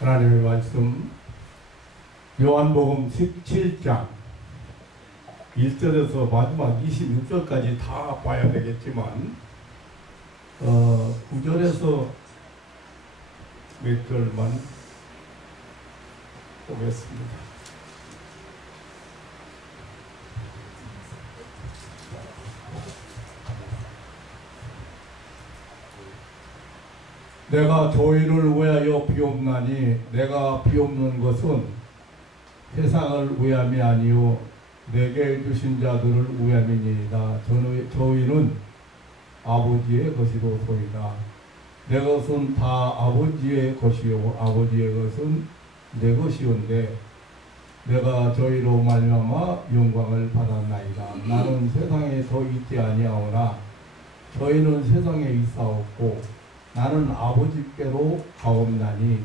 하나님의 말씀 요한복음 17장 1절에서 마지막 26절까지 다 봐야 되겠지만 9절에서 몇 절만 보겠습니다. 내가 저희를 위하여 비옵나니 내가 비옵는 것은 세상을 위함이 아니요 내게 주신 자들을 위함이니이다. 저희는 아버지의 것이로소이다. 내 것은 다 아버지의 것이요 아버지의 것은 내 것이온데 내가 저희로 말미암아 영광을 받았나이다. 나는 세상에 더 있지 아니하오나 저희는 세상에 있사옵고 나는 아버지께로 가옵나니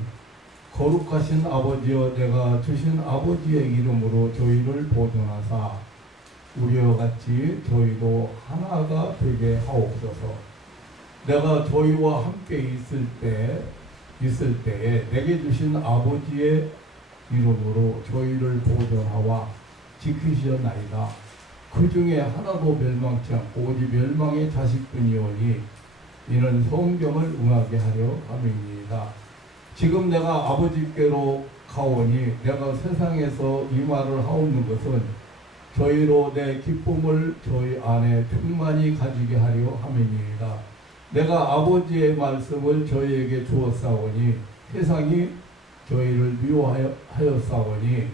거룩하신 아버지여 내가 주신 아버지의 이름으로 저희를 보존하사 우리와 같이 저희도 하나가 되게 하옵소서. 내가 저희와 함께 있을 때에 내게 주신 아버지의 이름으로 저희를 보존하와 지키시었나이다. 그 중에 하나도 멸망치 않고 오직 멸망의 자식뿐이오니 이는 성경을 응하게 하려 함이니이다. 지금 내가 아버지께로 가오니 내가 세상에서 이 말을 하옵는 것은 저희로 내 기쁨을 저희 안에 충만히 가지게 하려 함이니이다. 내가 아버지의 말씀을 저희에게 주었사오니 세상이 저희를 미워하였사오니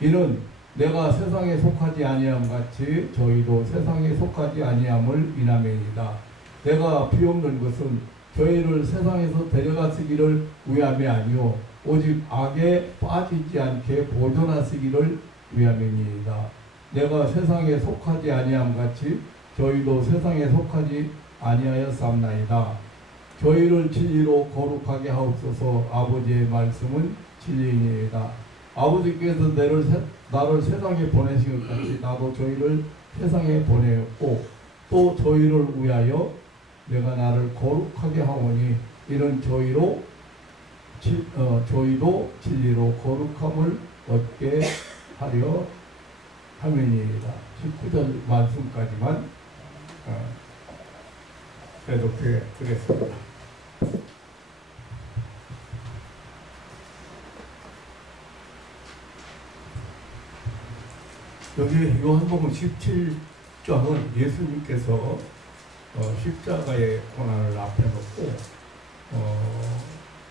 이는 내가 세상에 속하지 아니함 같이 저희도 세상에 속하지 아니함을 인함이니이다. 내가 비옵는 것은 저희를 세상에서 데려가시기를 위함이 아니요 오직 악에 빠지지 않게 보존하시기를 위함이니이다. 내가 세상에 속하지 아니함 같이 저희도 세상에 속하지 아니하였사옵나이다. 저희를 진리로 거룩하게 하옵소서. 아버지의 말씀은 진리이니이다. 아버지께서 나를 세상에 보내신 것 같이 나도 저희를 세상에 보내었고 또 저희를 위하여 내가 나를 거룩하게 하오니 이는 저희도 진리로 거룩함을 얻게 하려 함이니이다. 19절 말씀까지만 해독해 드렸습니다. 여기 요한복음 17장은 예수님께서 십자가의 고난을 앞에 놓고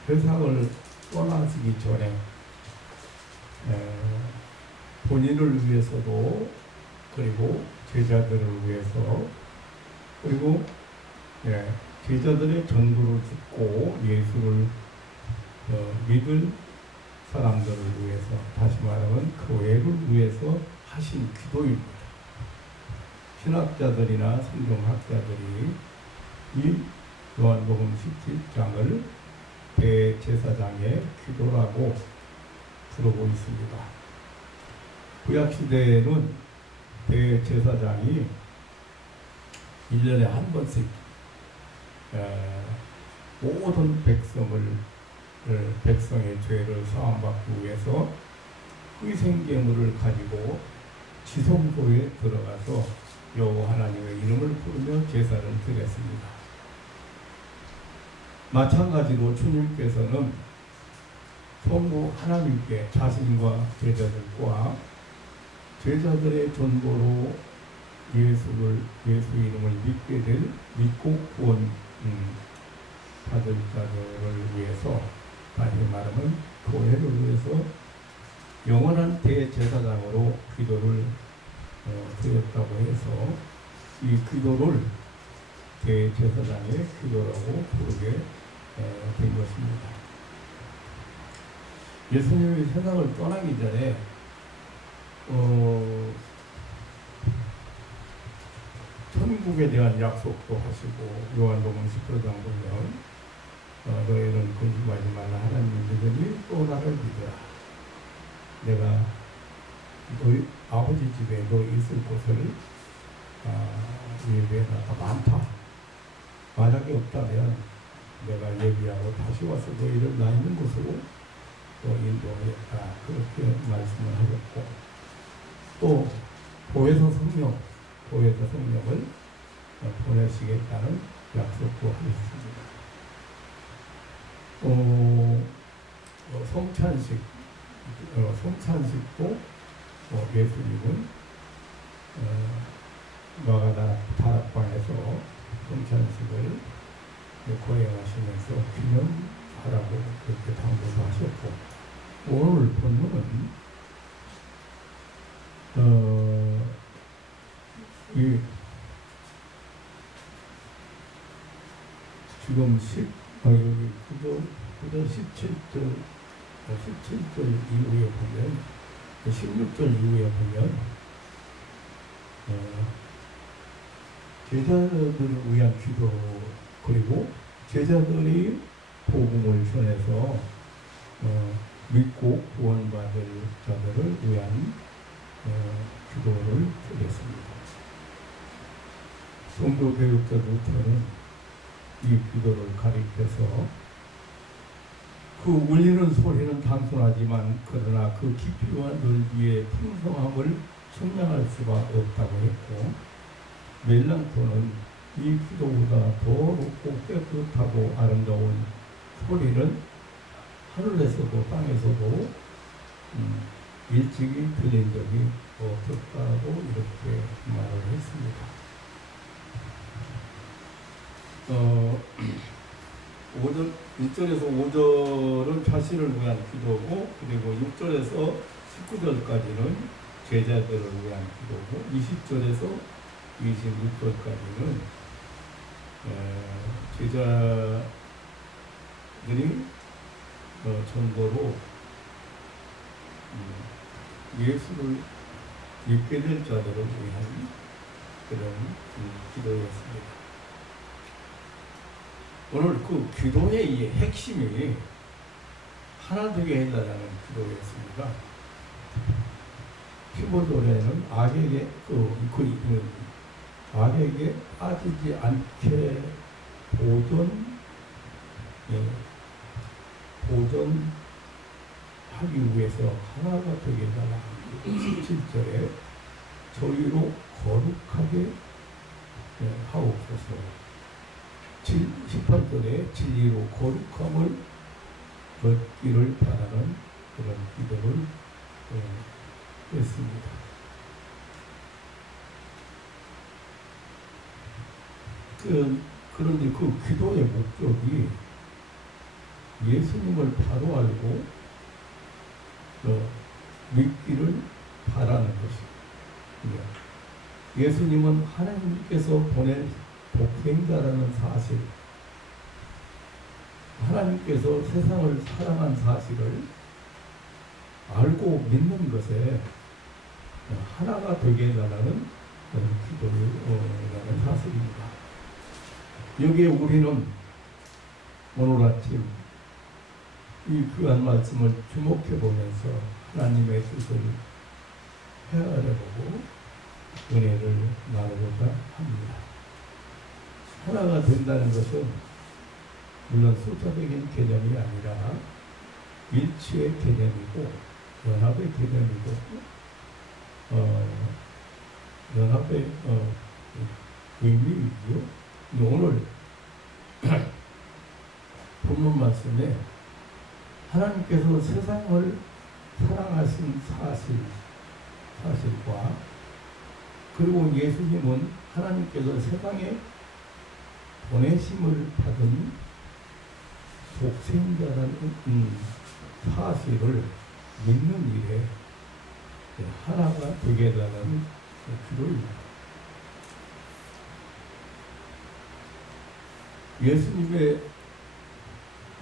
세상을 떠나시기 전에 본인을 위해서도 그리고 제자들을 위해서 그리고 제자들의 전부를 듣고 예수를 믿은 사람들을 위해서 다시 말하면 교회를 위해서 하신 기도입니다. 신학자들이나 성경학자들이 이 요한복음 17장을 대제사장의 기도라고 부르고 있습니다. 구약시대에는 대제사장이 1년에 한 번씩 모든 백성의 죄를 사함받기 위해서 희생제물을 가지고 지성소에 들어가서 여호와 하나님의 이름을 부르며 제사를 드렸습니다. 마찬가지로 주님께서는 성부 하나님께 자신과 제자들의 전보로 예수 이름을 믿고 구원 받을 자들을 위해서 다시 말하면 교회를 위해서 영원한 대제사장으로 기도를 드렸다고 해서 이 기도를 대제사장의 기도라고 부르게 된 것입니다. 예수님이 세상을 떠나기 전에 천국에 대한 약속도 하시고 요한복음 10장 보면 너희는 근심하지 말라 하나님을 믿으니 또 나를 믿으라. 내가 너희 아버지 집에 너 있을 곳을 예비해놨다. 많다. 만약에 없다면 내가 예비하고 다시 와서 너희를 나 있는 곳으로 또 인도하였다. 그렇게 말씀을 하셨고, 또 보혜사 성령을 보내시겠다는 약속도 하셨습니다. 성찬식도 예수님은 마가다 다락방에서 성찬식을 거행하시면서 기념하라고 그렇게 당부도 하셨고, 오늘 본문은 지금 여기 9절 17절 이후에 보면, 16절 이후에 보면 제자들을 위한 기도, 그리고 제자들이 복음을 전해서 믿고 구원받을 자들을 위한 기도를 드렸습니다. 성도 교육자들부터는 이 기도를 가리켜서 그 울리는 소리는 단순하지만 그러나 그 깊이와 넓이의 풍성함을 측량할 수가 없다고 했고, 멜랑토는 이 기도보다 더 높고 깨끗하고 아름다운 소리는 하늘에서도 땅에서도 일찍이 들린 적이 없었다고 이렇게 말을 했습니다. 1절에서 5절은 자신을 위한 기도고, 그리고 6절에서 19절까지는 제자들을 위한 기도고, 20절에서 26절까지는 제자들이 전도로 예수를 믿게 될 자들을 위한 그런 기도였습니다. 오늘 그 기도의 핵심이 하나 되게 해달라는 기도였습니다. 피보절에는 악에게 빠지지 않게 보존하기 위해서 하나가 되게 해달라. 17절에 저희로 거룩하게 하옵소서. 18절에 진리로 거룩함을 얻기를 바라는 그런 기도를 했습니다. 그런데 그 기도의 목적이 예수님을 바로 알고 믿기를 바라는 것입니다. 예수님은 하나님께서 보낸 독생자라는 사실, 하나님께서 세상을 사랑한 사실을 알고 믿는 것에 하나가 되게 해달라는 기도를 하는 사실입니다. 여기에 우리는 오늘 아침 이 귀한 말씀을 주목해 보면서 하나님의 뜻을 헤아려보고 은혜를 나누고자 합니다. 하나가 된다는 것은 물론 숫자적인 개념이 아니라 일치의 개념이고 연합의 개념이고 연합의 의미이고요. 오늘 본문 말씀에 하나님께서 세상을 사랑하신 사실과, 그리고 예수님은 하나님께서 세상에 보내심을 받은 독생자라는 사실을 믿는 일에 하나가 되게 해달라는 기도입니다. 예수님의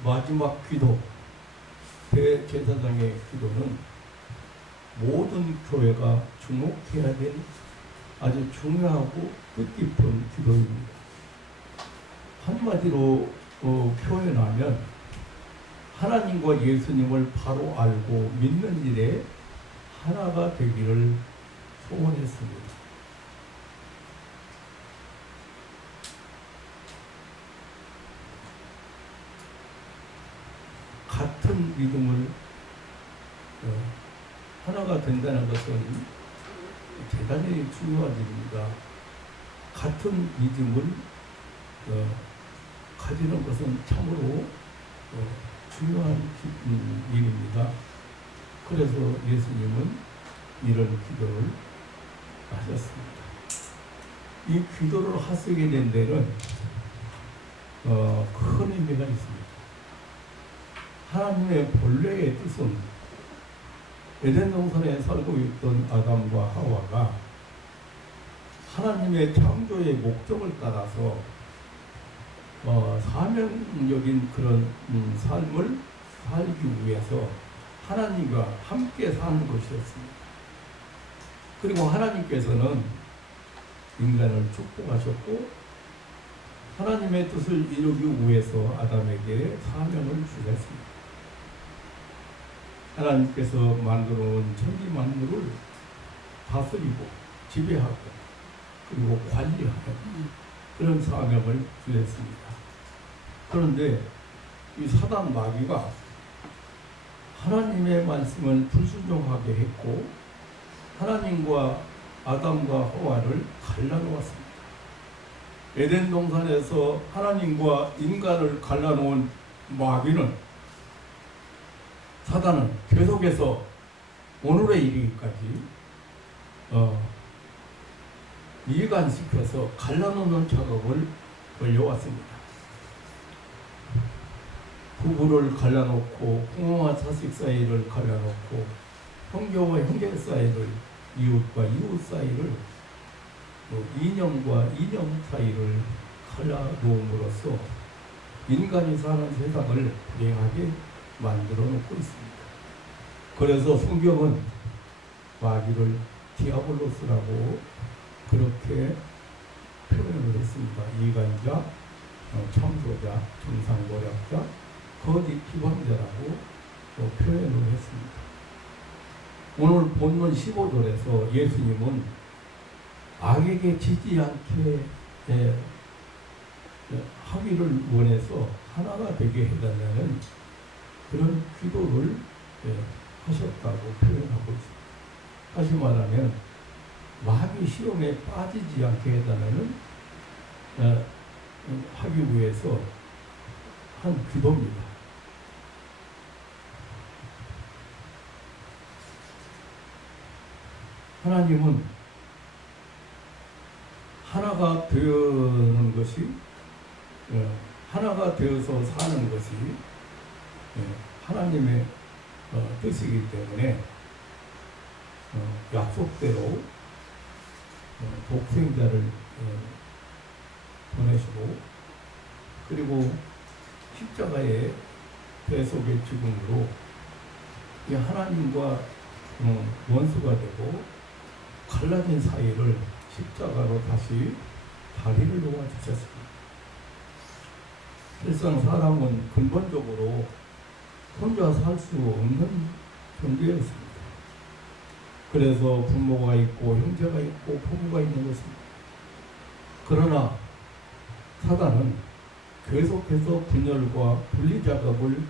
마지막 기도, 대제사장의 기도는 모든 교회가 주목해야 될 아주 중요하고 뜻깊은 기도입니다. 한마디로 표현하면 하나님과 예수님을 바로 알고 믿는 일에 하나가 되기를 소원했습니다. 같은 믿음을 하나가 된다는 것은 대단히 중요한 일입니다. 같은 믿음을 가지는 것은 참으로 중요한 일입니다. 그래서 예수님은 이런 기도를 하셨습니다. 이 기도를 하시게 된 데는 큰 의미가 있습니다. 하나님의 본래의 뜻은 에덴 동산에 살고 있던 아담과 하와가 하나님의 창조의 목적을 따라서 사명적인 그런 삶을 살기 위해서 하나님과 함께 사는 것이었습니다. 그리고 하나님께서는 인간을 축복하셨고 하나님의 뜻을 이루기 위해서 아담에게 사명을 주셨습니다. 하나님께서 만들어 놓은 천지 만물을 다스리고 지배하고 그리고 관리하는 그런 사명을 주셨습니다. 그런데 이 사단 마귀가 하나님의 말씀을 불순종하게 했고 하나님과 아담과 하와를 갈라놓았습니다. 에덴 동산에서 하나님과 인간을 갈라놓은 마귀는 사단은 계속해서 오늘에 이르기까지 이간시켜서 갈라놓는 작업을 벌여왔습니다. 부부를 갈라놓고 부모와 자식 사이를 갈라놓고 형제와 형제 사이를 이웃과 이웃 사이를 이념과 이념 사이를 갈라놓음으로써 인간이 사는 세상을 불행하게 만들어 놓고 있습니다. 그래서 성경은 마귀를 디아블로스라고 그렇게 표현을 했습니다. 이간자, 창조자, 정상고략자, 거짓 기방자라고 표현을 했습니다. 오늘 본문 15절에서 예수님은 악에게 지지 않게 하기를 원해서 하나가 되게 해달라는 그런 기도를 하셨다고 표현하고 있습니다. 다시 말하면 마귀 시험에 빠지지 않게 해달라는 하기 위해서 한 기도입니다. 하나님은 하나가 되는 것이 하나가 되어서 사는 것이 하나님의 뜻이기 때문에 약속대로 독생자를 보내시고 그리고 십자가의 대속의 죽음으로 이 하나님과 원수가 되고 갈라진 사이를 십자가로 다시 다리를 놓아주셨습니다. 실상 사람은 근본적으로 혼자 살 수 없는 존재였습니다. 그래서 부모가 있고 형제가 있고 부부가 있는 것입니다. 그러나 사단은 계속해서 분열과 분리 작업을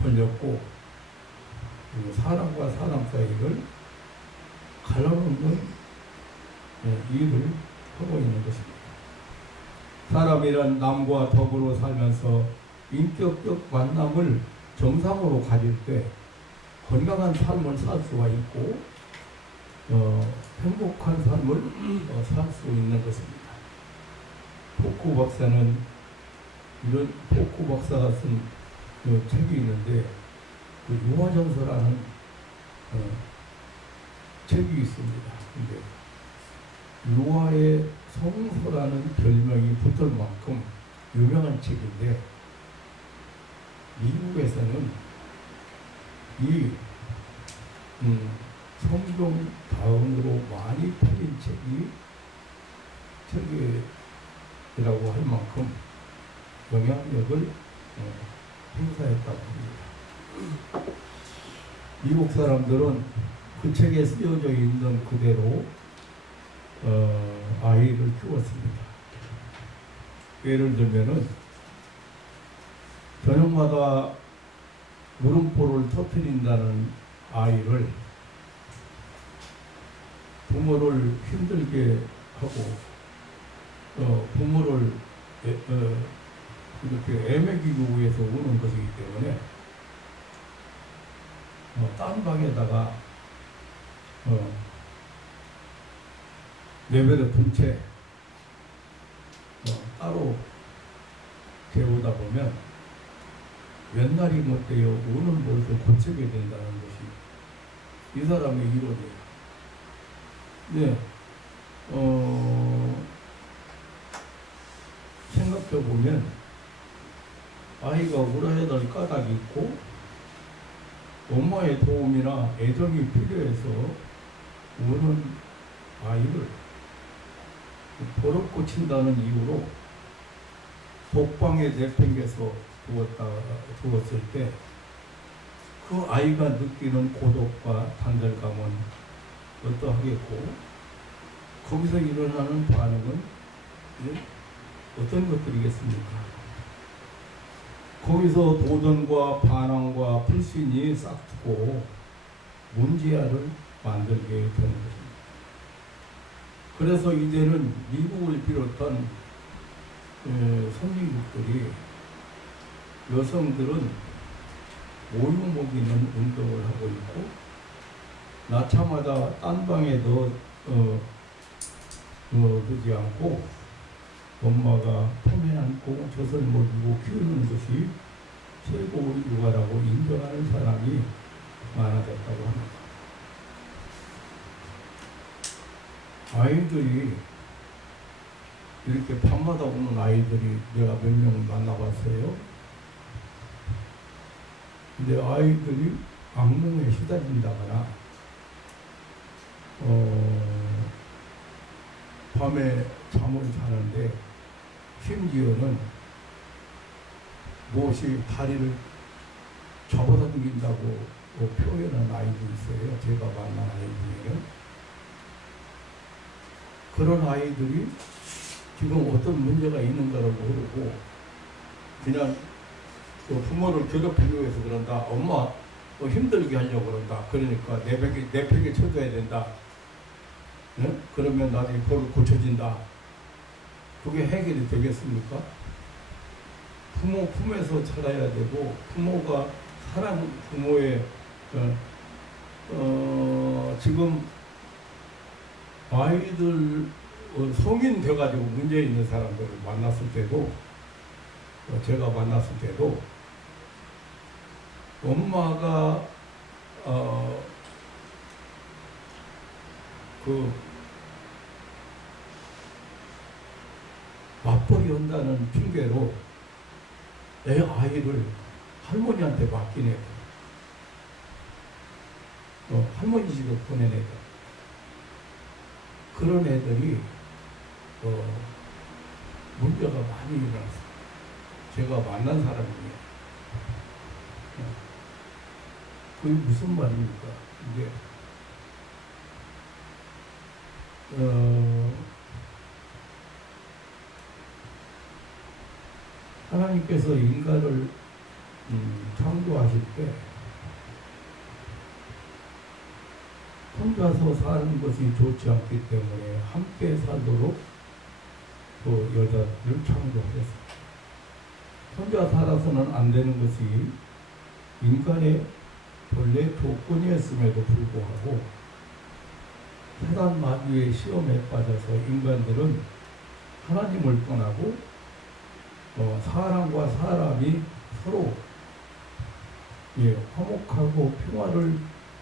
벌렸고 그리고 사람과 사람 사이를 갈라놓는 일을 하고 있는 것입니다. 사람이란 남과 더불어 살면서 인격적 만남을 정상으로 가질 때 건강한 삶을 살 수가 있고 행복한 삶을 살 수 있는 것입니다. 포쿠 박사는 이런 포쿠 박사가 쓴 책이 있는데 그 유화전서라는 책이 있습니다. 근데 유화의 성서라는 별명이 붙을 만큼 유명한 책인데 미국에서는 이 성경 다음으로 많이 팔린 책이라고 할 만큼 영향력을 행사했다고 합니다. 미국 사람들은 그 책에 쓰여져 있는 그대로 아이를 키웠습니다. 예를 들면은 저녁마다 물음표를 터뜨린다는 아이를 부모를 힘들게 하고 부모를 이렇게 애매기기 위해서 우는 것이기 때문에 딴 방에다가 내버려 둔 채 따로 재우다 보면 옛날이 못되어 우는 버릇을 고치게 된다는 것이 이 사람의 이론이에요. 네, 생각해 보면 아이가 울어야 될 까닭이 있고 엄마의 도움이나 애정이 필요해서 우는 아이를 버릇 고친다는 이유로 독방에 내팽개서 두었을 때 그 아이가 느끼는 고독과 단절감은 어떠하겠고 거기서 일어나는 반응은 어떤 것들이겠습니까? 거기서 도전과 반항과 불신이 싹트고 문제아를 만들게 되는 것입니다. 그래서 이제는 미국을 비롯한 선진국들이 여성들은 모유 먹이는 운동을 하고 있고 낳자마자 딴 방에 넣지 않고 엄마가 품에 안고 젖을 먹이고 키우는 것이 최고의 육아라고 인정하는 사람이 많아졌다고 합니다. 아이들이 이렇게 밤마다 오는 아이들이 내가 몇 명 만나봤어요. 근데 아이들이 악몽에 시달린다거나 밤에 잠을 자는데 심지어는 무엇이 다리를 잡아당긴다고 표현한 아이도 있어요. 제가 만난 아이 중에는. 그런 아이들이 지금 어떤 문제가 있는가를 모르고 그냥 부모를 괴롭히기 위해서 그런다. 엄마 힘들게 하려고 그런다. 그러니까 내팽개 쳐줘야 된다. 네? 그러면 나중에 버릇 고쳐진다. 그게 해결이 되겠습니까? 부모 품에서 자라야 되고 부모가 부모의 지금 아이들 성인 돼가지고 문제 있는 사람들을 만났을 때도 제가 만났을 때도 엄마가 맞벌이 한다는 핑계로 내 아이를 할머니한테 맡기네. 할머니 집에 보내네. 그런 애들이 문제가 많이 일어났어요. 제가 만난 사람이에요. 그게 무슨 말입니까? 이게 하나님께서 인간을 창조하실 때 혼자서 사는 것이 좋지 않기 때문에 함께 살도록 그 여자를 창조하셨습니다. 혼자 살아서는 안 되는 것이 인간의 본래 조건이었음에도 불구하고 사단 마귀의 시험에 빠져서 인간들은 하나님을 떠나고 사람과 사람이 서로 화목하고 평화를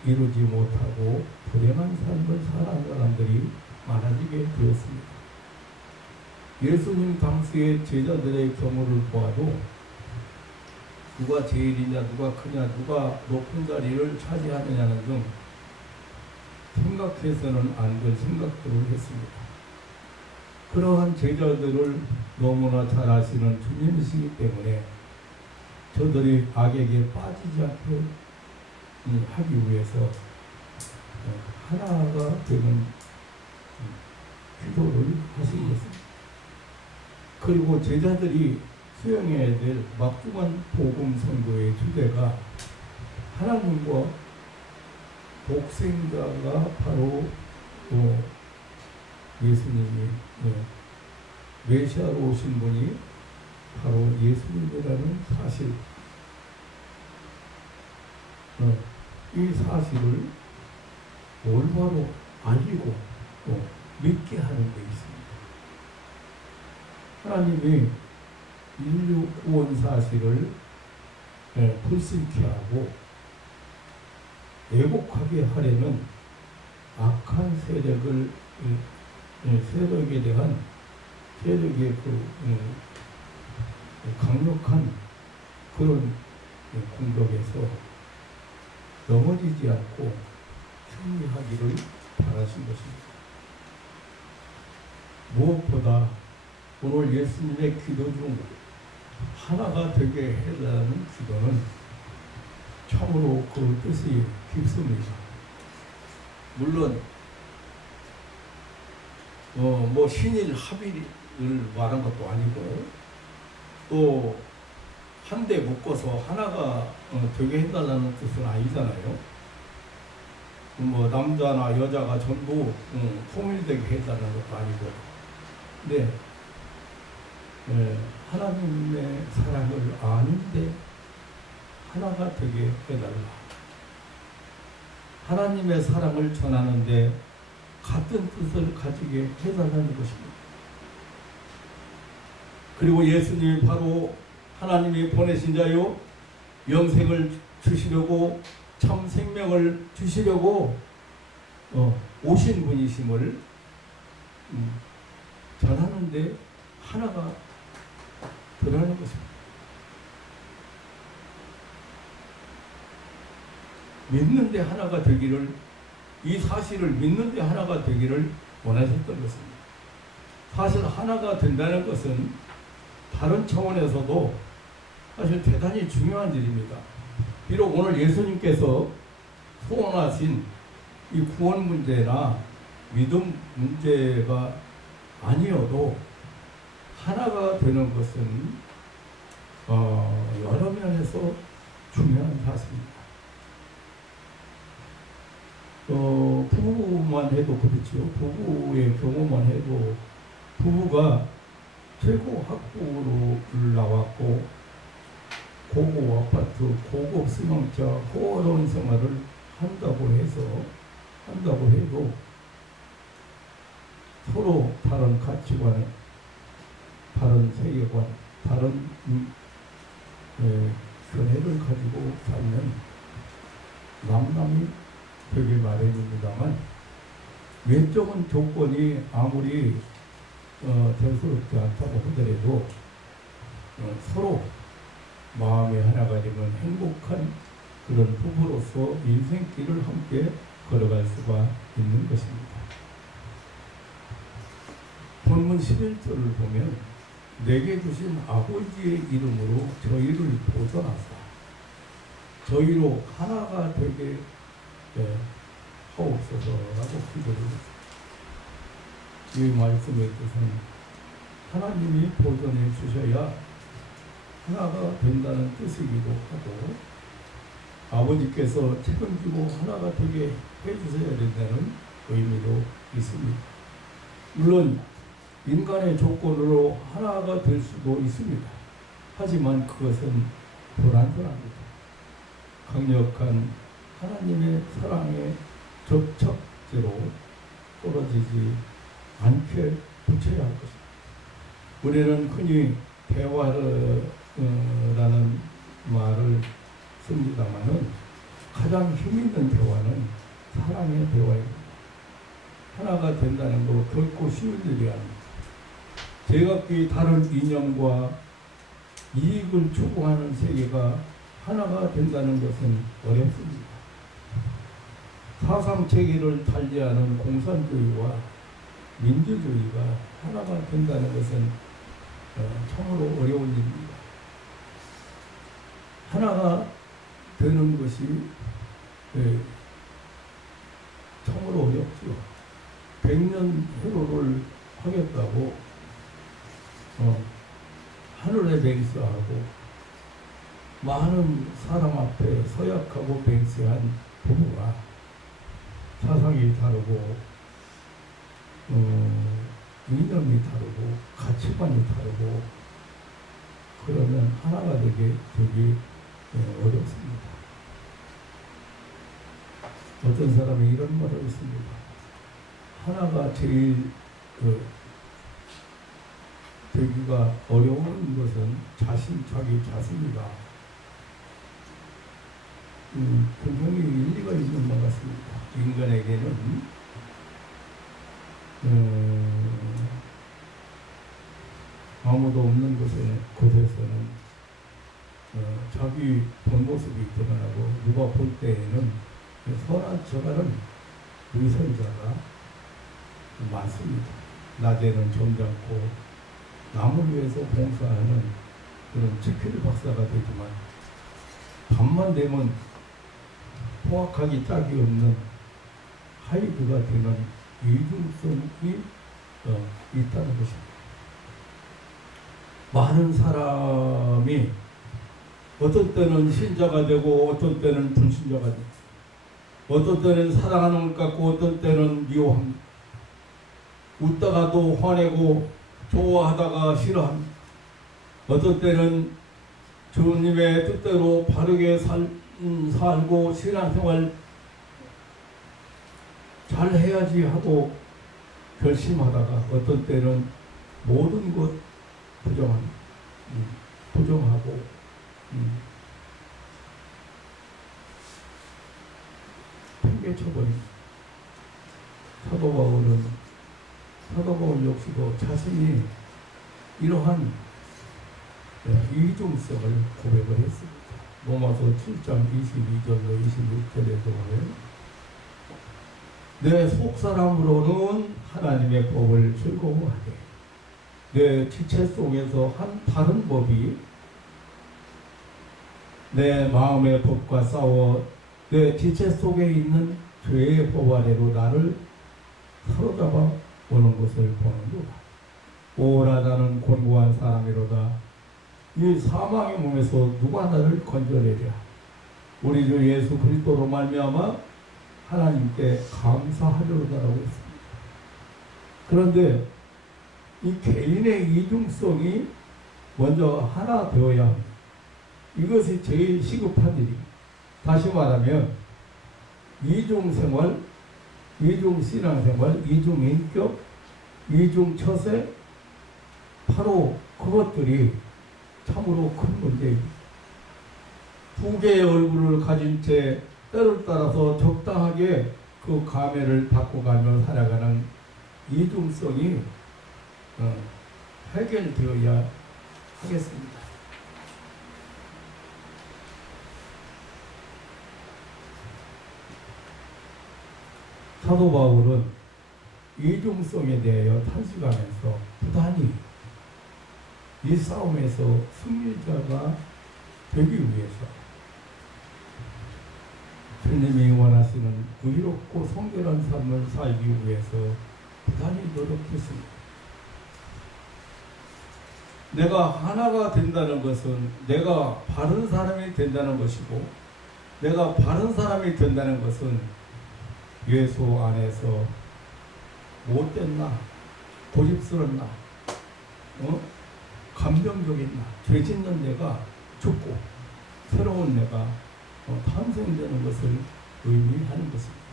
이루지 못하고 불행한 삶을 사는 사람들이 많아지게 되었습니다. 예수님 당시의 제자들의 경우를 보아도 누가 제일이냐, 누가 크냐, 누가 높은 자리를 차지하느냐는 등 생각해서는 안 될 생각들을 했습니다. 그러한 제자들을 너무나 잘 아시는 주님이시기 때문에 저들이 악에게 빠지지 않게 하기 위해서 하나가 되는 기도를 하신 것입니다. 그리고 제자들이 수행해야 될 막중한 복음 선교의 주제가 하나님과 독생자가 바로 예수님이 메시아로 오신 분이 바로 예수님이라는 사실, 이 사실을 올바로 알리고 믿게 하는 데 있습니다. 하나님이 인류 구원 사실을 불신케 하고 왜곡하게 하려는 악한 세력에 대한 세력의 강력한 그런 공격에서 넘어지지 않고 승리하기를 바라신 것입니다. 무엇보다 오늘 예수님의 기도 중 하나가 되게 해달라는 기도는 참으로 그 뜻이 깊습니다. 물론 뭐 신일 합의를 말한 것도 아니고 또 한데 묶어서 하나가 되게 해달라는 뜻은 아니잖아요. 뭐 남자나 여자가 전부 통일되게 해달라는 것도 아니고, 근데 하나님의 사랑을 아는데 하나가 되게 해달라. 하나님의 사랑을 전하는데 같은 뜻을 가지게 해달라는 것입니다. 그리고 예수님이 바로 하나님이 보내신 자요, 영생을 주시려고, 참 생명을 주시려고 오신 분이심을 전하는데 하나가 들어가는 것입니다. 믿는데 하나가 되기를, 이 사실을 믿는데 하나가 되기를 원하셨던 것입니다. 사실 하나가 된다는 것은 다른 차원에서도 사실 대단히 중요한 일입니다. 비록 오늘 예수님께서 소원하신 이 구원 문제나 믿음 문제가 아니어도 하나가 되는 것은 여러 면에서 중요한 사실입니다. 부부만 해도 그렇죠. 부부의 경우만 해도 부부가 최고 학부로 나왔고 고급 아파트, 고급 승용차, 호화로운 생활을 한다고 해도 서로 다른 가치관, 다른 세계관, 다른 견해를 가지고 살면 남남이 되게 마련입니다만, 외적인 조건이 아무리 대수롭지 않다고 하더라도 서로 마음이 하나가 되면 행복한 그런 부부로서 인생길을 함께 걸어갈 수가 있는 것입니다. 본문 11절을 보면 내게 주신 아버지의 이름으로 저희를 보존하사 저희로 하나가 되게 하옵소서라고 기도를 했습니다. 이 말씀의 뜻은 하나님이 보존해 주셔야 하나가 된다는 뜻이기도 하고, 아버지께서 책임지고 하나가 되게 해주셔야 된다는 의미도 있습니다. 물론 인간의 조건으로 하나가 될 수도 있습니다. 하지만 그것은 불완전합니다. 강력한 하나님의 사랑의 접착제로 떨어지지 않게 붙여야 할 것입니다. 우리는 흔히 대화라는 말을 씁니다마는 가장 힘있는 대화는 사랑의 대화입니다. 하나가 된다는 거 결코 쉬운 일이 아닙니다. 제각기 다른 이념과 이익을 추구하는 세계가 하나가 된다는 것은 어렵습니다. 사상 체계를 달리하는 공산주의와 민주주의가 하나가 된다는 것은 참으로 어려운 일입니다. 하나가 되는 것이 참으로 어렵죠. 100년 회로를 하겠다고 하늘의 맹세하고 많은 사람 앞에 서약하고 맹세한 부부가 사상이 다르고 이념이 다르고 가치관이 다르고 그러면 하나가 되기 어렵습니다. 어떤 사람이 이런 말을 했습니다. 하나가 제일 되기가 어려운 것은 자기 자신이다. 굉장히 일리가 있는 것 같습니다. 인간에게는 아무도 없는 곳에서는 자기 본 모습이 드러나고 누가 볼 때에는 선한 척하는 위선자가 많습니다. 낮에는 점잖고 남을 위해서 봉사하는 그런 치킨 박사가 되지만 밤만 되면 포악하기 짝이 없는 하이드가 되는 이중성이 있다는 것입니다. 많은 사람이 어떤 때는 신자가 되고 어떤 때는 불신자가 되고 어떤 때는 사랑하는 것 같고 어떤 때는 미워합니다. 웃다가도 화내고 좋아하다가 싫어합니다. 어떤 때는 주님의 뜻대로 바르게 살고 신앙생활 잘 해야지 하고 결심하다가 어떤 때는 모든 것 부정하고 팽개쳐버립니다. 사도 바울 역시도 자신이 이러한 이중성을 고백을 했습니다. 로마서 7장 22절로 26절에 보면 내 속사람으로는 하나님의 법을 즐거워하되 내 지체 속에서 한 다른 법이 내 마음의 법과 싸워 내 지체 속에 있는 죄의 법 아래로 나를 사로잡아 오는 것을 보는구나. 오라 나는 곤고한 사람이로다. 이 사망의 몸에서 누가 나를 건져내랴. 우리 주 예수 그리스도로 말미암아 하나님께 감사하려다라고 했습니다. 그런데 이 개인의 이중성이 먼저 하나 되어야 합니다. 이것이 제일 시급한 일입니다. 다시 말하면 이중생활, 이중신앙생활, 이중인격, 이중처세, 바로 그것들이 참으로 큰 문제입니다. 두 개의 얼굴을 가진 채 때를 따라서 적당하게 그 감회를 바꿔가며 살아가는 이중성이 해결되어야 하겠습니다. 사도 바울은 이중성에 대하여 탄식하면서 부단히 이 싸움에서 승리자가 되기 위해서 주님이 원하시는 의롭고 성결한 삶을 살기 위해서 부단히 노력했습니다. 내가 하나가 된다는 것은 내가 바른 사람이 된다는 것이고 내가 바른 사람이 된다는 것은 예수 안에서 못됐나 고집스럽나 감정적인 나 죄 짓는 내가 죽고 새로운 내가 탄생되는 것을 의미하는 것입니다.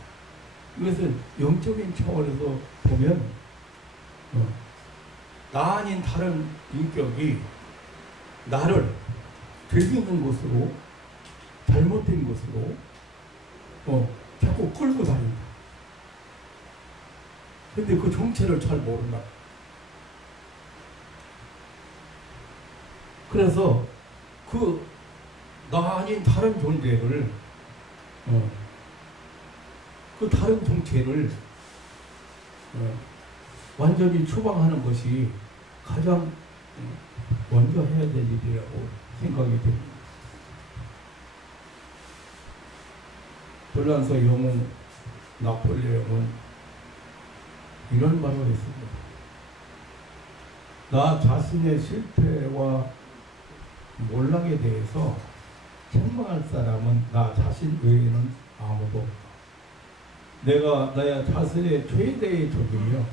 이것을 영적인 차원에서 보면 나 아닌 다른 인격이 나를 죄 짓는 것으로 잘못된 것으로 자꾸 끌고 다닌다. 근데 그 정체를 잘 모른다. 그래서 그 나 아닌 다른 존재를 그 다른 정체를 완전히 추방하는 것이 가장 먼저 해야 될 일이라고 생각이 됩니다. 불란서 영웅 나폴레옹은 이런 말을 했습니다. 나 자신의 실패와 몰락에 대해서 책망할 사람은 나 자신 외에는 아무도 없다. 내가 나 자신의 최대의 적이며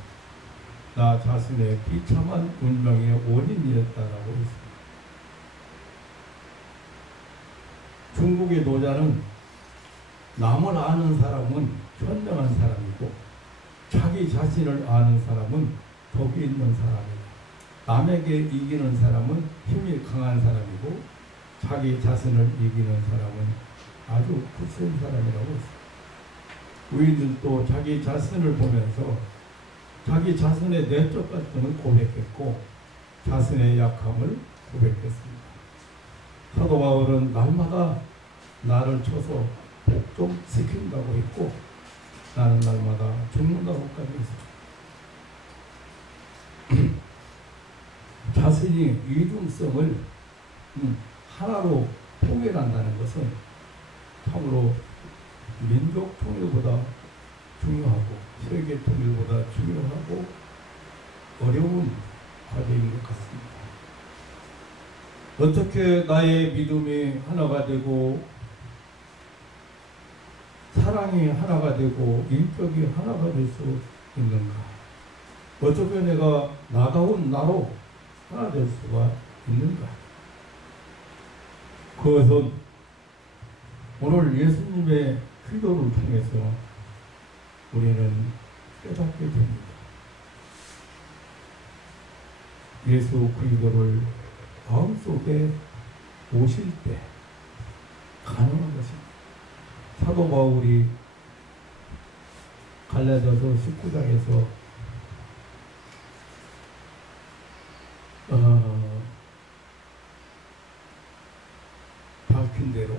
나 자신의 비참한 운명의 원인이었다라고 했습니다. 중국의 노자는 남을 아는 사람은 현명한 사람이고 자기 자신을 아는 사람은 덕이 있는 사람이다. 남에게 이기는 사람은 힘이 강한 사람이고 자기 자신을 이기는 사람은 아주 굳센 사람이라고 했습니다. 우리는 또 자기 자신을 보면서 자기 자신의 내적 갈등을 고백했고 자신의 약함을 고백했습니다. 사도 바울은 날마다 나를 쳐서 복종시킨다고 했고 나는 날마다 죽는다고까지 했습니다. 자신이 이중성을 하나로 통일한다는 것은 참으로 민족 통일보다 중요하고 세계 통일보다 중요하고 어려운 과제인 것 같습니다. 어떻게 나의 믿음이 하나가 되고 사랑이 하나가 되고 인격이 하나가 될 수 있는가? 어떻게 내가 나다운 나로 하나 될 수가 있는가? 그것은 오늘 예수님의 기도를 통해서 우리는 깨닫게 됩니다. 예수 그리스도를 마음속에 오실 때 가능한 것입니다. 사도 바울이 갈라디아서 19장에서 밝힌 대로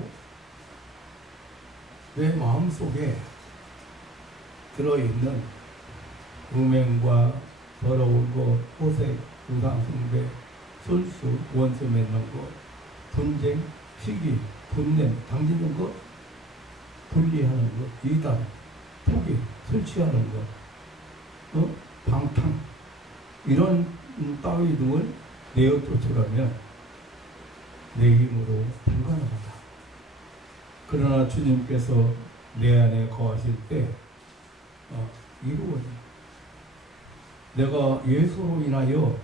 내 마음속에 들어있는 음행과 더러운 것, 호색, 우상숭배, 술수, 원수 맺는 것, 분쟁, 시기, 분냄, 당기는 것, 분리하는 것, 이단, 포기, 술 취하는 것, 방탕 이런 따위 등을 내어 쫓으려면 내 힘으로 불가능하다. 그러나 주님께서 내 안에 거하실 때 이루어져. 내가 예수로 인하여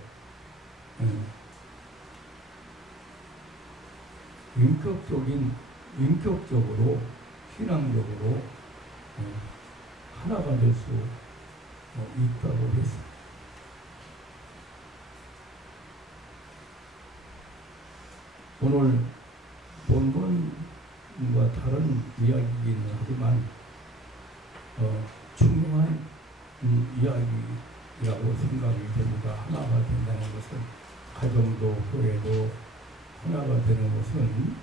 인격적으로 신앙적으로 하나가 될 수 있다고 했습니다. 오늘 본문과 다른 이야기이긴 하지만 중요한 이야기라고 생각이 됩니다. 하나가 된다는 것은 가정도 교회도 하나가 되는 것은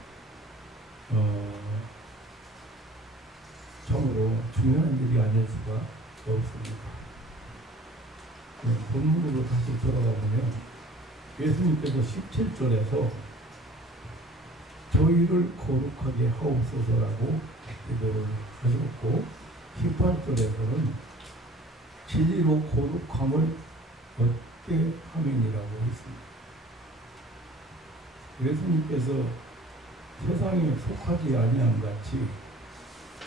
참으로 중요한 일이 아닐 수가 없습니다. 본문으로 다시 돌아가 보면 예수님께서 17절에서 저희를 거룩하게 하옵소서라고 기도를 하셨고 18절에서는 진리로 거룩함을 얻게 하면이라고 했습니다. 예수님께서 세상에 속하지 아니한 같이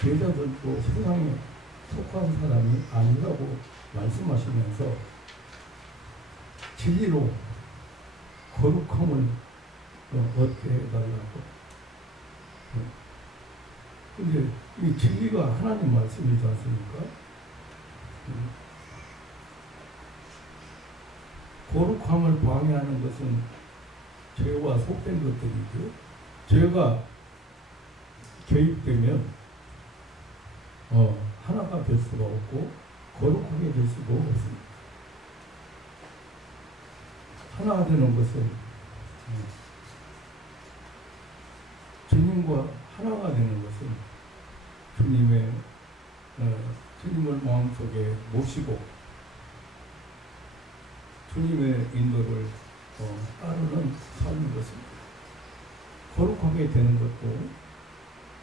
제자들도 세상에 속한 사람이 아니라고 말씀하시면서 진리로 거룩함을 얻게 해달라고. 근데 이 진리가 하나님 말씀이지 않습니까? 거룩함을 방해하는 것은 죄와 속된 것들이죠. 죄가 개입되면 하나가 될 수가 없고 거룩하게 될 수도 없습니다. 하나가 되는 것은 주님과 하나가 되는 것은 주님을 마음속에 모시고 주님의 인도를 따르는 삶인 것입니다. 거룩하게 되는 것도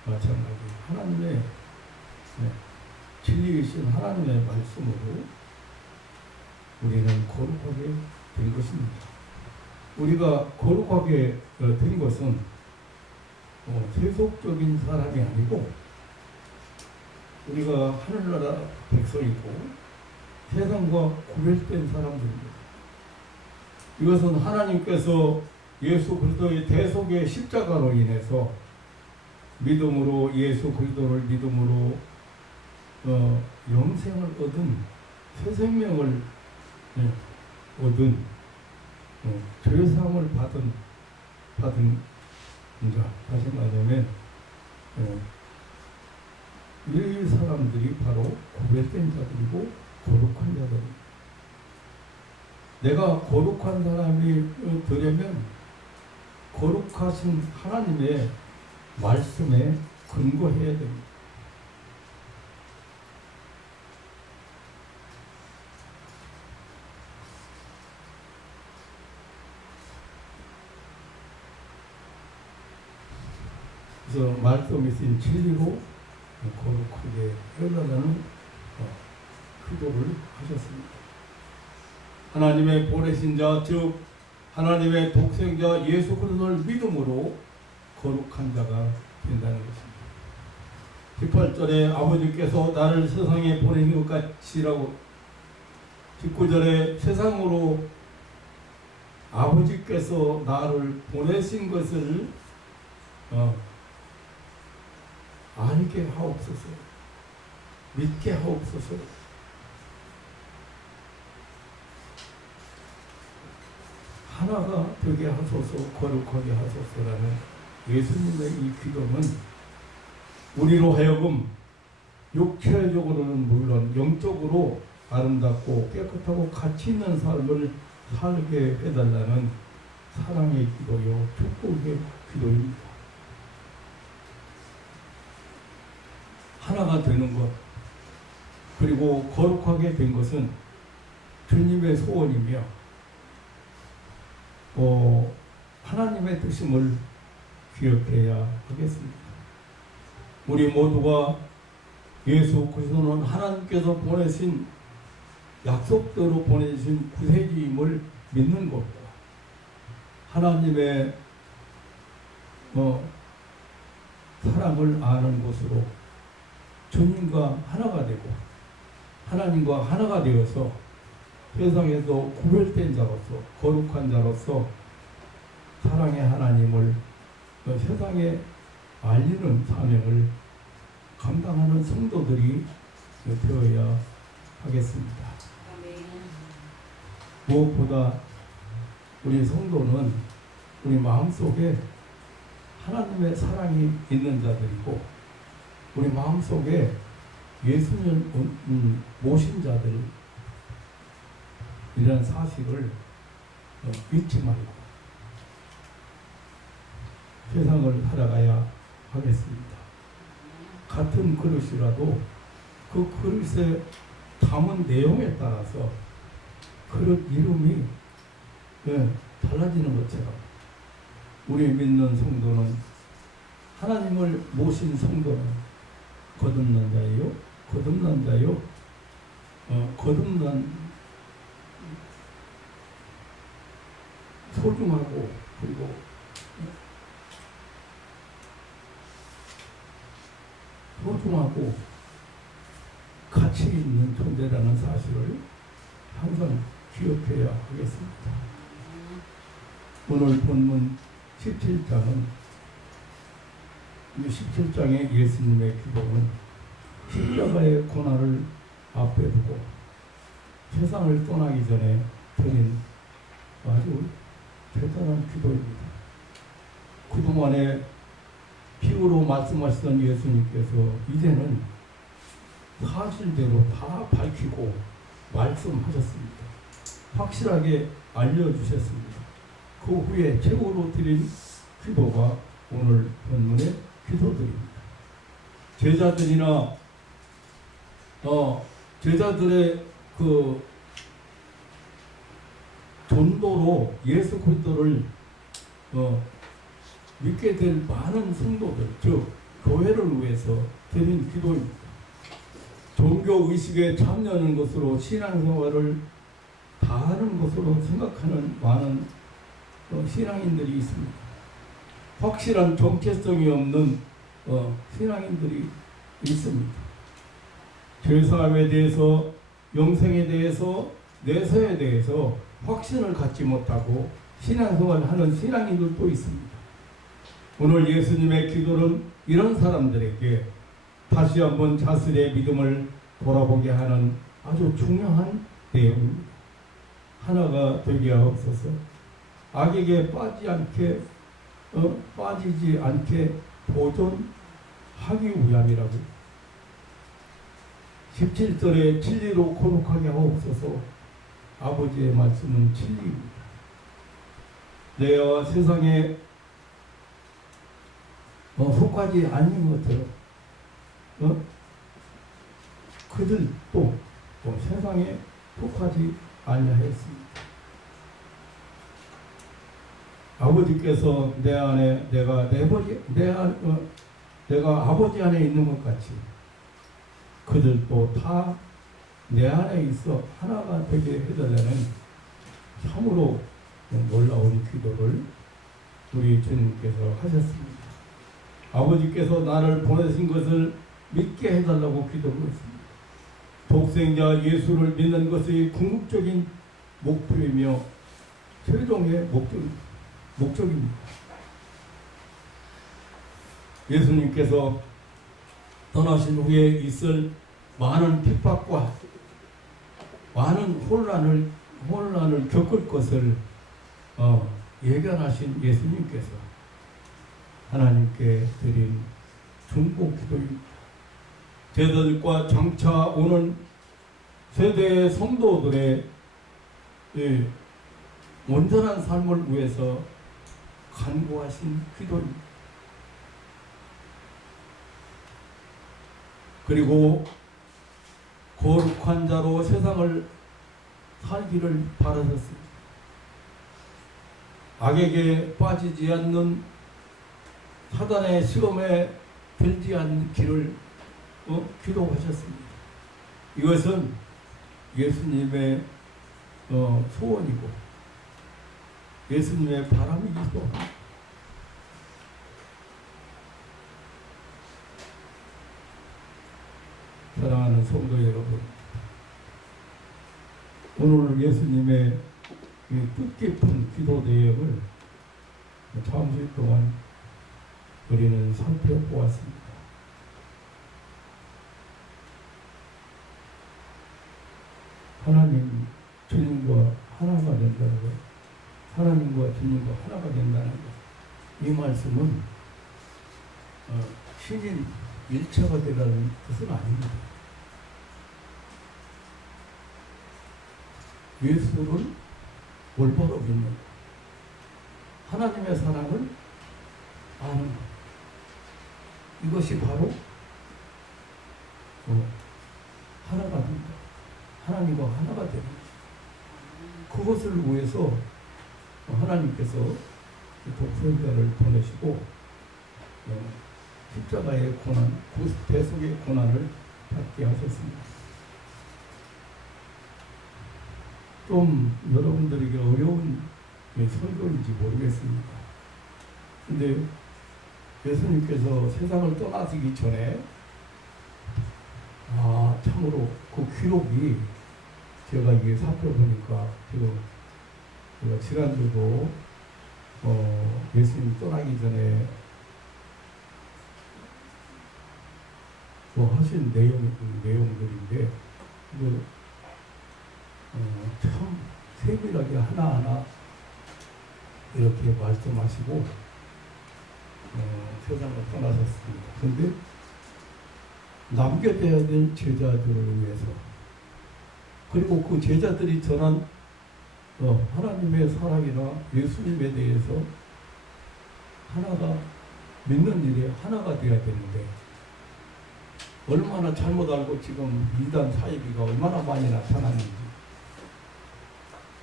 마찬가지. 하나님의 진리이신 하나님의 말씀으로 우리는 거룩하게 된 것입니다. 우리가 거룩하게 된 것은 세속적인 사람이 아니고 우리가 하늘나라 백성이고 세상과 구별된 사람들입니다. 이것은 하나님께서 예수 그리스도의 대속의 십자가로 인해서 믿음으로 예수 그리스도를 믿음으로 영생을 얻은 새 생명을 얻은 죄사함을 받은 자, 다시 말하면 이 사람들이 바로 구별된 자들이고 거룩한 자들입니다. 내가 거룩한 사람이 되려면 거룩하신 하나님의 말씀에 근거해야 됩니다. 그래서 말씀이 있은 진리로 거룩하게 해달라는 기도를 하셨습니다. 하나님의 보내신 자, 즉 하나님의 독생자 예수 그리스도를 믿음으로 거룩한 자가 된다는 것입니다. 18절에 아버지께서 나를 세상에 보내신 것 같이라고 19절에 세상으로 아버지께서 나를 보내신 것을 알게 하옵소서, 믿게 하옵소서. 하나가 되게 하소서, 거룩하게 하소서라는 예수님의 이 기도는 우리로 하여금 육체적으로는 물론 영적으로 아름답고 깨끗하고 가치 있는 삶을 살게 해달라는 사랑의 기도요, 축복의 기도입니다. 하나가 되는 것, 그리고 거룩하게 된 것은 주님의 소원이며 하나님의 뜻임을 기억해야 하겠습니다. 우리 모두가 예수 그리스도는 하나님께서 보내신 약속대로 보내신 구세주임을 믿는 것과 하나님의 사랑을 아는 것으로 주님과 하나가 되고 하나님과 하나가 되어서 세상에서 구별된 자로서 거룩한 자로서 사랑의 하나님을 세상에 알리는 사명을 감당하는 성도들이 되어야 하겠습니다. 무엇보다 우리 성도는 우리 마음속에 하나님의 사랑이 있는 자들이고 우리 마음속에 예수님 모신 자들 이런 사실을 잊지 말고 세상을 살아가야 하겠습니다. 같은 그릇이라도 그 그릇에 담은 내용에 따라서 그릇 이름이 달라지는 것처럼 우리 믿는 성도는 하나님을 모신 성도는 거듭난 자예요. 거듭난 자요. 거듭난 소중하고 그리고 소중하고 가치 있는 존재라는 사실을 항상 기억해야 하겠습니다. 오늘 본문 17장은 이 17장의 예수님의 기도는 십자가의 고난을 앞에 두고 세상을 떠나기 전에 드린 아주 대단한 기도입니다. 그동안에 피부로 말씀하시던 예수님께서 이제는 사실대로 다 밝히고 말씀하셨습니다. 확실하게 알려주셨습니다. 그 후에 최고로 드린 기도가 오늘 본문의 기도들입니다. 제자들이나 제자들의 그 전도로 예수 그리스도를 믿게 될 많은 성도들, 즉 교회를 위해서 드린 기도입니다. 종교 의식에 참여하는 것으로 신앙생활을 다하는 것으로 생각하는 많은 신앙인들이 있습니다. 확실한 정체성이 없는 신앙인들이 있습니다. 죄사함에 대해서, 영생에 대해서, 내세에 대해서 확신을 갖지 못하고 신앙생활을 하는 신앙인들도 있습니다. 오늘 예수님의 기도는 이런 사람들에게 다시 한번 자신의 믿음을 돌아보게 하는 아주 중요한 내용입니다. 하나가 되게 하옵소서. 악에게 빠지지 않게 보존하기 위함이라고. 17절에 진리로 거룩하게 하옵소서. 아버지의 말씀은 진리입니다. 내가 세상에 속하지 않는 것처럼 그들도 세상에 속하지 아니하였습니다. 아버지께서 내가 아버지 안에 있는 것 같이 그들도 다 내 안에 있어 하나가 되게 해달라는 참으로 놀라운 기도를 우리 주님께서 하셨습니다. 아버지께서 나를 보내신 것을 믿게 해달라고 기도를 했습니다. 독생자 예수를 믿는 것이 궁극적인 목표이며 최종의 목적입니다. 예수님께서 떠나신 후에 있을 많은 핍박과 많은 혼란을 겪을 것을 예견하신 예수님께서 하나님께 드린 중보 기도입니다. 제자들과 장차 오는 세대의 성도들의 온전한 삶을 위해서 간구하신 기도입니다. 그리고 거룩한 자로 세상을 살기를 바라셨습니다. 악에게 빠지지 않는 사단의 시험에 들지 않는 길을 기도하셨습니다. 이것은 예수님의 소원이고 예수님의 바람이기도 합니다. 사랑하는 성도 여러분, 오늘 예수님의 뜻깊은 기도 내용을 잠시 동안 우리는 살펴보았습니다. 하나님, 주님과 하나가 된다는 것, 하나님과 주님과 하나가 된다는 것, 이 말씀은 신인 일체가 되라는 뜻은 아닙니다. 예수를 올바로 믿는 것, 하나님의 사랑을 아는 것, 이것이 바로 하나가 된다. 하나님과 하나가 되는 것. 그것을 위해서 하나님께서 독생자를 보내시고 십자가의 고난, 대속의 고난을 받게 하셨습니다. 좀 여러분들에게 어려운 설교인지 모르겠습니다. 근데 예수님께서 세상을 떠나시기 전에 참으로 그 기록이 제가 이게 살펴보니까 지금 제가 지난주도 예수님 떠나기 전에 하신 내용들인데 참 세밀하게 하나하나 이렇게 말씀하시고 세상을 떠나셨습니다. 그런데 남겨져야 될 제자들을 위해서, 그리고 그 제자들이 전한 하나님의 사랑이나 예수님에 대해서 하나가 믿는 일에 하나가 되어야 되는데 얼마나 잘못 알고 지금 이단 사이비가 얼마나 많이 나타나는지,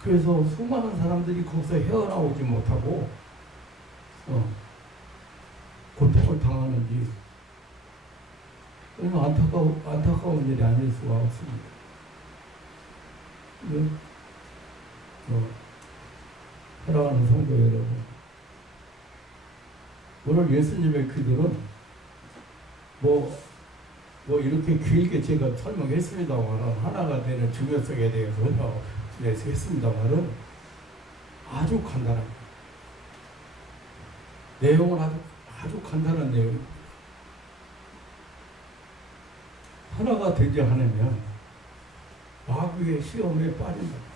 그래서 수많은 사람들이 거기서 헤어나오지 못하고 고통을 당하는지 얼마나 안타까운 일이 아닐 수가 없습니다. 사랑하는 성도 여러분, 오늘 예수님의 기도는 뭐 이렇게 길게 제가 설명했습니다만 하나가 되는 중요성에 대해서 했습니다만은 아주 간단합니다. 내용은 아주 간단한 내용입니다. 하나가 되지 않으면 마귀의 시험에 빠진다.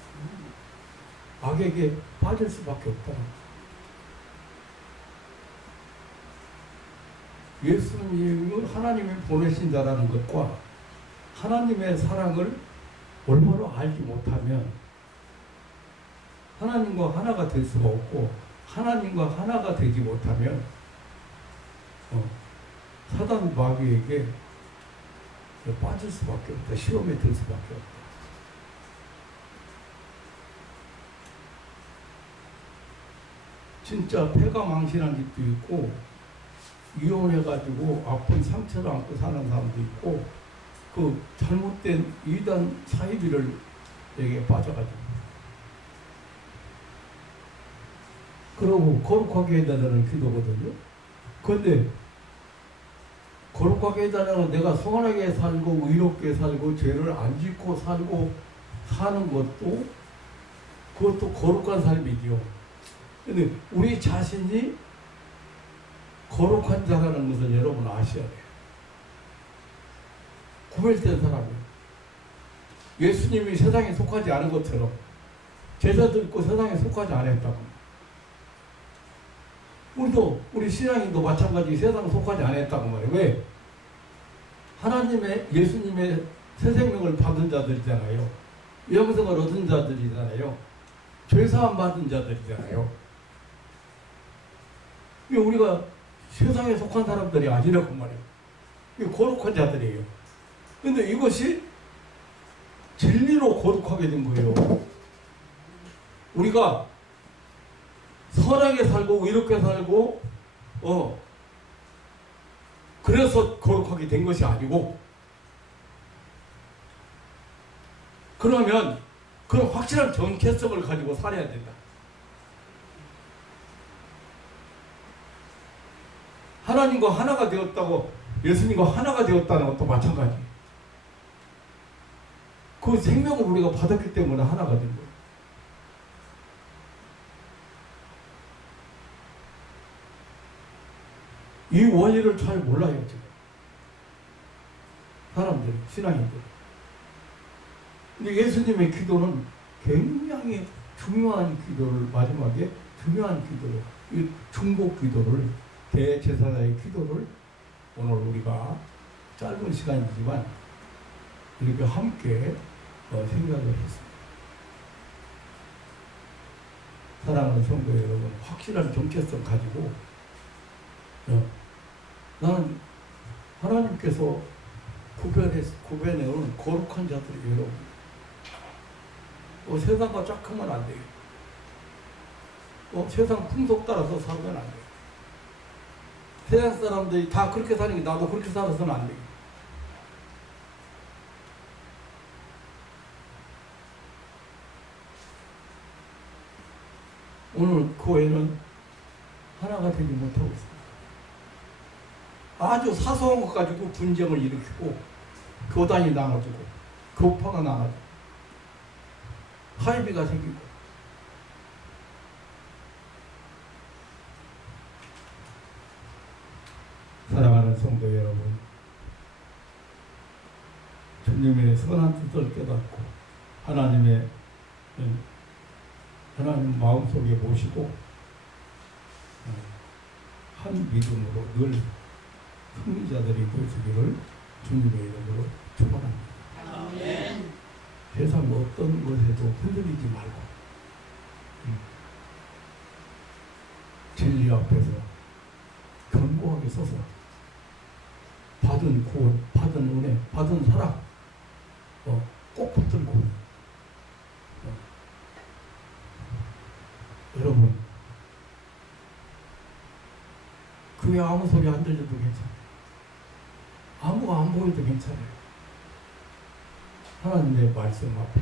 악에게 빠질 수밖에 없다. 예수님을 하나님이 보내신다라는 것과 하나님의 사랑을 올바로 알지 못하면 하나님과 하나가 될 수가 없고, 하나님과 하나가 되지 못하면 사단 마귀에게 빠질 수밖에 없다. 시험에 들 수밖에 없다. 진짜 폐가 망신한 집도 있고, 이혼해가지고 아픈 상처를 안고 사는 사람도 있고, 그 잘못된 이단 사이비를에게 빠져가지고, 그러고 거룩하게 해달라는 기도거든요. 그런데 거룩하게 해달라는 내가 선하게 살고 의롭게 살고 죄를 안 짓고 살고 사는 것도, 그것도 거룩한 삶이지요. 근데 우리 자신이 거룩한 자라는 것을 여러분 아셔야 돼요. 구별된 사람이에요. 예수님이 세상에 속하지 않은 것처럼 제자도 있고 세상에 속하지 않았다고. 우리 신앙인도 마찬가지 세상에 속하지 않았다고 말이에요. 왜? 하나님의, 예수님의 새 생명을 받은 자들이잖아요. 영생을 얻은 자들이잖아요. 죄사함 받은 자들이잖아요. 우리가 세상에 속한 사람들이 아니라고 말이에요. 거룩한 자들이에요. 근데 이것이 진리로 거룩하게 된 거예요. 우리가 선하게 살고 이렇게 살고 그래서 거룩하게 된 것이 아니고, 그러면 그런 확실한 정체성을 가지고 살아야 된다. 하나님과 하나가 되었다고, 예수님과 하나가 되었다는 것도 마찬가지. 그 생명을 우리가 받았기 때문에 하나가 된 거예요. 이 원리를 잘 몰라요, 지금. 사람들, 신앙인들. 근데 예수님의 기도는 굉장히 중요한 기도를, 마지막에 중요한 기도를, 이 중복 기도를, 대제사장의 기도를 오늘 우리가 짧은 시간이지만 이렇게 함께 생각을 했습니다. 사랑하는 성도 여러분, 확실한 정체성 가지고 나는 하나님께서 구별해온 거룩한 자들이 여러분, 세상과 짝하면 안 돼요. 세상 풍속 따라서 살면 안 돼요. 세상 사람들이 다 그렇게 사는 게 나도 그렇게 살아서는 안 돼요. 오늘 교회는 하나가 되지 못하고 있습니다. 아주 사소한 것 가지고 분쟁을 일으키고 교단이 나눠지고 교파가 나눠지고 파이비가 생기고, 사랑하는 성도 여러분, 주님의 선한 뜻을 깨닫고 하나님 마음속에 모시고 한 믿음으로 늘 승리자들이 되시기를 주님의 이름으로 축원합니다. 아멘. 세상 어떤 것에도 흔들리지 말고 진리 앞에서 견고하게 서서 받은 구원, 받은 은혜, 받은 사랑 꼭 붙들고 여러분, 교회 아무 소리 안 들려도 괜찮아요. 아무가 안 보여도 괜찮아요. 하나님의 말씀 앞에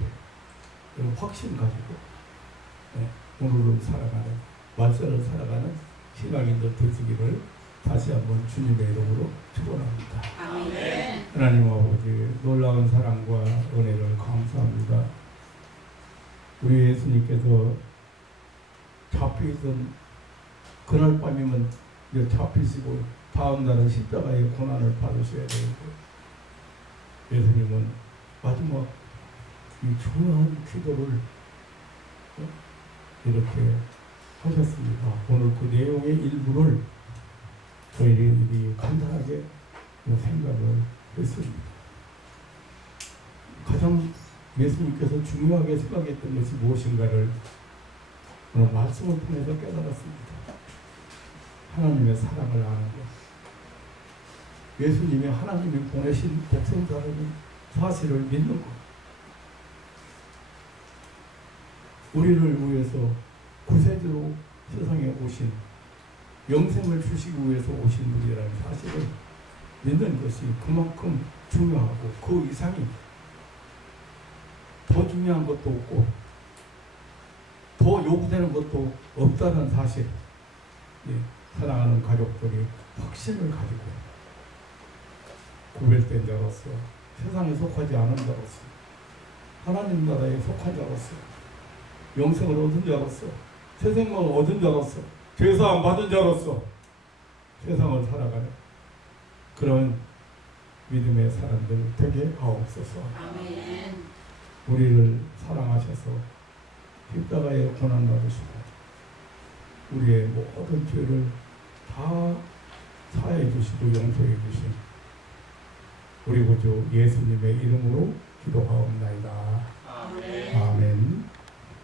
여러분 확신 가지고 오늘을 살아가는, 말세를 살아가는 신앙인들 되시기를 다시 한번 주님의 이름으로 축원합니다. 아멘. 하나님 아버지, 놀라운 사랑과 은혜를 감사합니다. 우리 예수님께서 잡히던 그날 밤이면 이제 잡히시고 다음 날은 십자가의 고난을 받으셔야 되는데, 예수님은 마지막 이 중요한 기도를 이렇게 하셨습니다. 오늘 그 내용의 일부를 저희들이 간단하게 생각을 했습니다. 가장 예수님께서 중요하게 생각했던 것이 무엇인가를 오늘 말씀을 통해서 깨달았습니다. 하나님의 사랑을 아는 것, 예수님이 하나님이 보내신 독생자라는 사실을 믿는 것, 우리를 위해서 구세주로 세상에 오신, 영생을 주시기 위해서 오신 분이라는 사실을 믿는 것이 그만큼 중요하고, 그 이상이 더 중요한 것도 없고 더 요구되는 것도 없다는 사실, 사랑하는 가족들이 확신을 가지고 구별된 자로서, 세상에 속하지 않은 자로서, 하나님 나라에 속한 자로서, 영생을 얻은 자로서, 새 생명을 얻은 자로서, 죄사함 받은 자로서 세상을 살아가는 그런 믿음의 사람들 되게 하옵소서. 아멘. 우리를 사랑하셔서 십자가에 고난 받으시고 우리의 모든 죄를 다 사해 주시고 용서해 주신 우리 구주 예수님의 이름으로 기도하옵나이다.